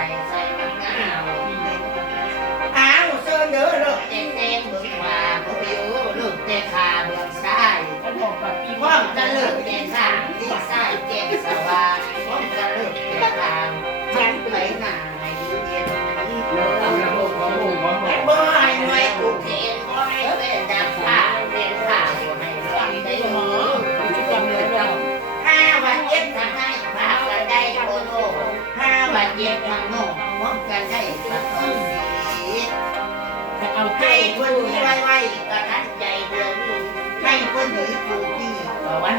Right. เย็นทางโน้มองกันได้ประต้นสีจะเอาใจห้คนที่ไว้ไว้ประทันใจเดินให้คนหนีกูที่ประวัน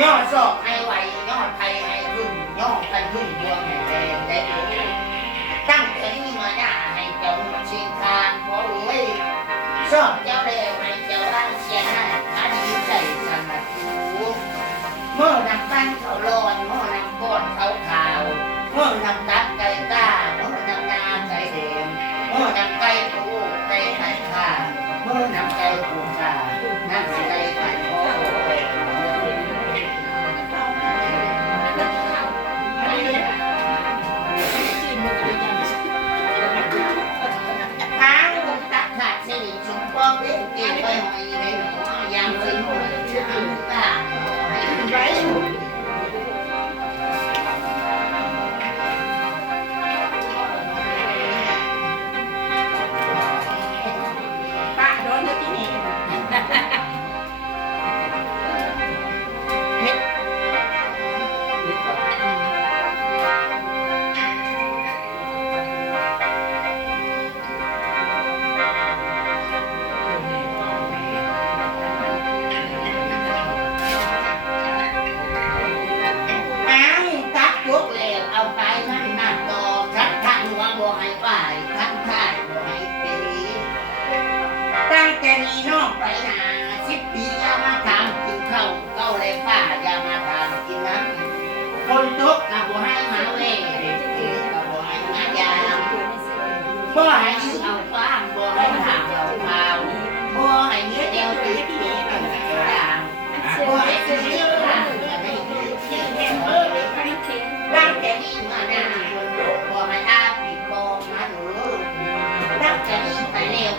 ย่อสอบให้ไหวยอดไทยให้รุ่นยอดไทยรุ่นดวงแต่แต่เดียวตั้งแต่นี้มาหน้าให้เจ้าชิงทานพอรวยสอบเจ้าเร็วให้เจ้าร่างเชียนหน้าอดีตใจสนับสูเมื่อนำปั้นเขาลอนเมื่อนำก้อนเขาขาวเมื่อนำ บเด็กเก็ไปหอยในหนอยามเลย บ่ให้ยืมเอาฟ้างบ่ให้ถามเอาเมาบ่ให้เงี้ยเดียวตีตีกันต่างบ่ให้ซื้อเรื่องต่างแต่ไม่ซื้อบ่อแค่ทิ้งตั้งแต่นี้มาหน้านบ่ให้อาปีบ่มาหนูตั้งแต่นี้ไปเร็ว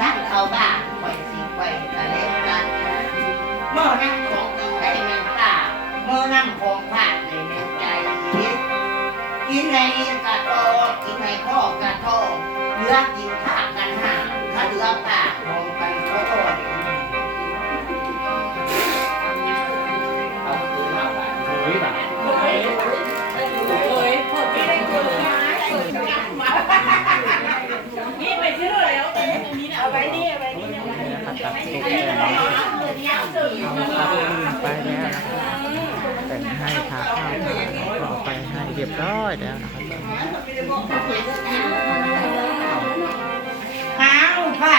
ตั้งเขาบ้าน ออกไปให้เรียบร้อยแล้วนะครับเอ้าวป้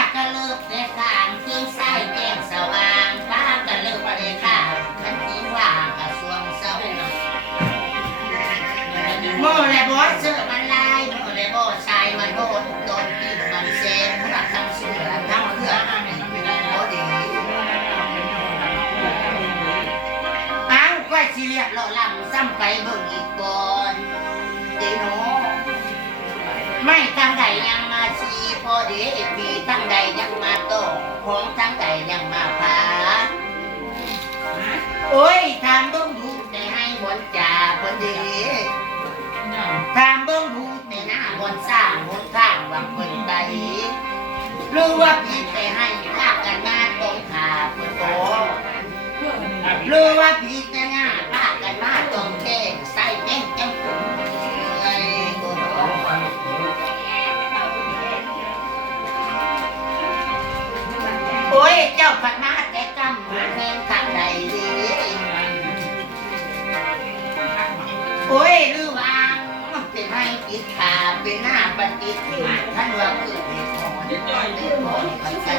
สิเรียกเราลำไปเบิ่งอีกก่อนเดโนไม่ตั้งใดยังมาชีพอเดปีตั้งใดยังมาโตของตั้งใดยังมาพาโอ้ยทางเบิ่งดูแต่ให้บนจ่าบนเดทางเบิ่งดูแต่หน้าบนสร้างบนข้างวังคนใดรือว่าพี่แต่ให้ลากกันมาตรงขาเพื่นโตรือว่าพีกง่ายๆพากันมา ปฏิทินท่านว่าคือเด็กหอนเด็กหอย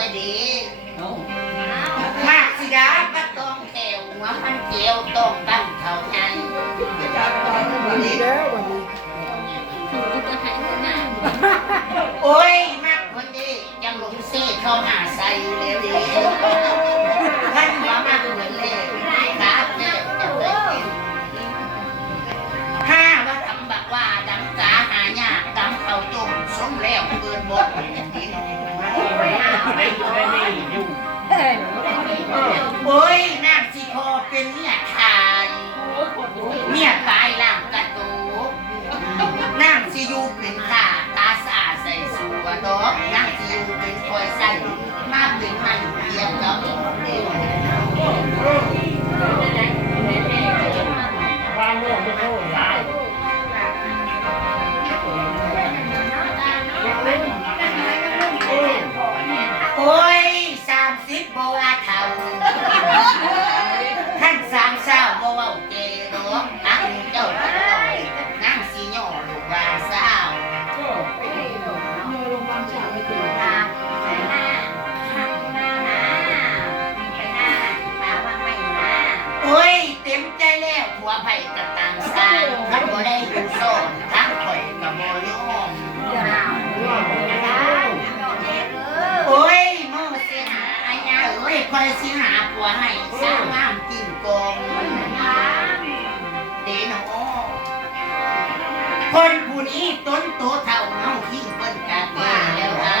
ตาคอยดีมากสิดาพัดตองแถวหัวมันเจียวต้องตั้งเท่านั้นวันนี้แล้ววันนี้โอ้ยมากคนดียังหลงเซ่เข้าหน้าใส่เร็วดี สร้างงามกินกองเดโนคนผู้นี้ต้นโตเท่าเงาขี้เปิ้นกะเกแล้วไอ้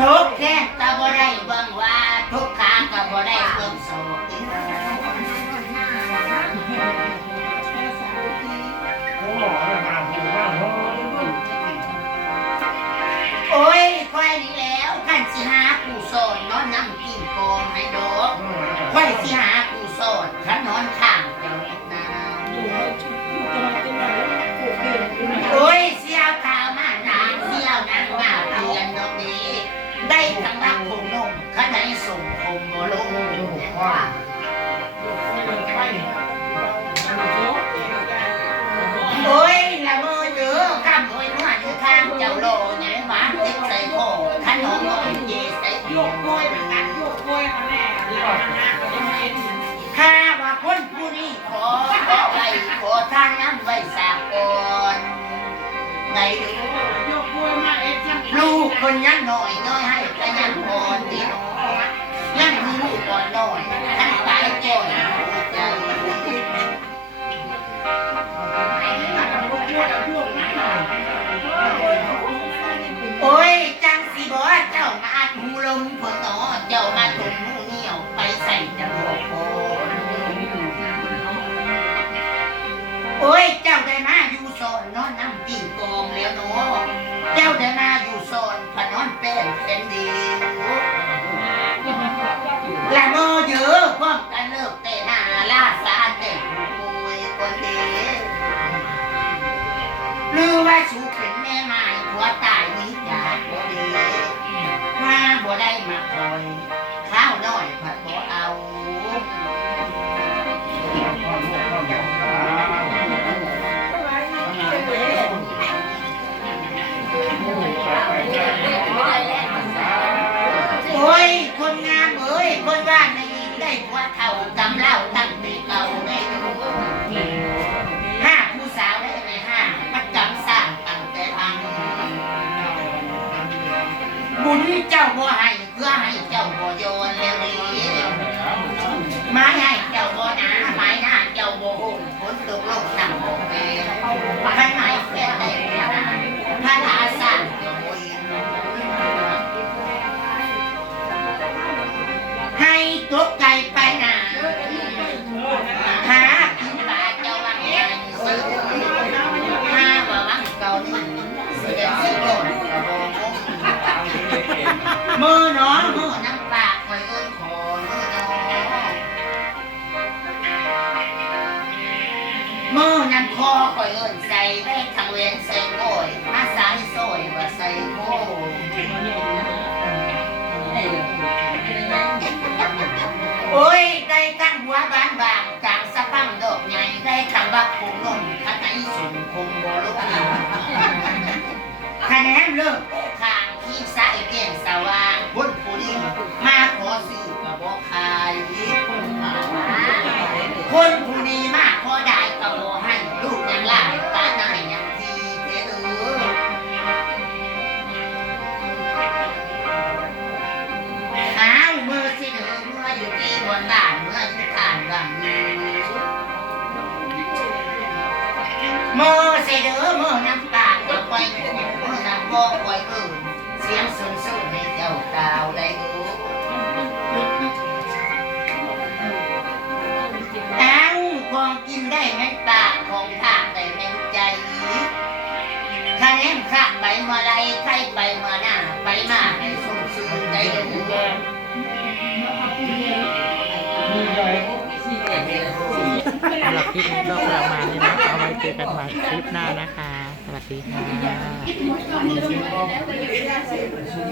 ทุกแค่ตาบ่ได้เบิ่งว่า คว คนยังหน่อยน้อยให้ก็ยังก่อนดีเนาะยังมีลูกก่อนหน่อยท่านตายก่อนใจโอ้ยจังสิบอกว่าเจ้ามาอัดหูลมเพิ่นเนาะเจ้ามาตุ่มหูเหนียวไปใส่จมูกโอ้โอ้ยเจ้าได้มาอยู่โซนนอนน้ำกินกองแล้วเนาะเจ้าได้มาอยู่โซนพนอน เป็นเป็นดีละโมเยอะพร้อมกันเลิกแต่หน้าลาสาแต่โอ้ยคนดีหรือว่าชู เจ้าบ่ให้เพื่อให้เจ้าบ่โยนแล้ว เสียงสูงสูงในเจ้าเก่าได้รู้ตั้งของกินได้แม่ปากของทากได้แม่งใจคะแนนข้าไปมาไรใครไปมาหน้า ไปมาให้สูงสูงได้รู้สรับคลิปนี้ก็ประมาณนี้นะเอาไว้เจอกันใหม่คลิปหน้านะคะ 你看看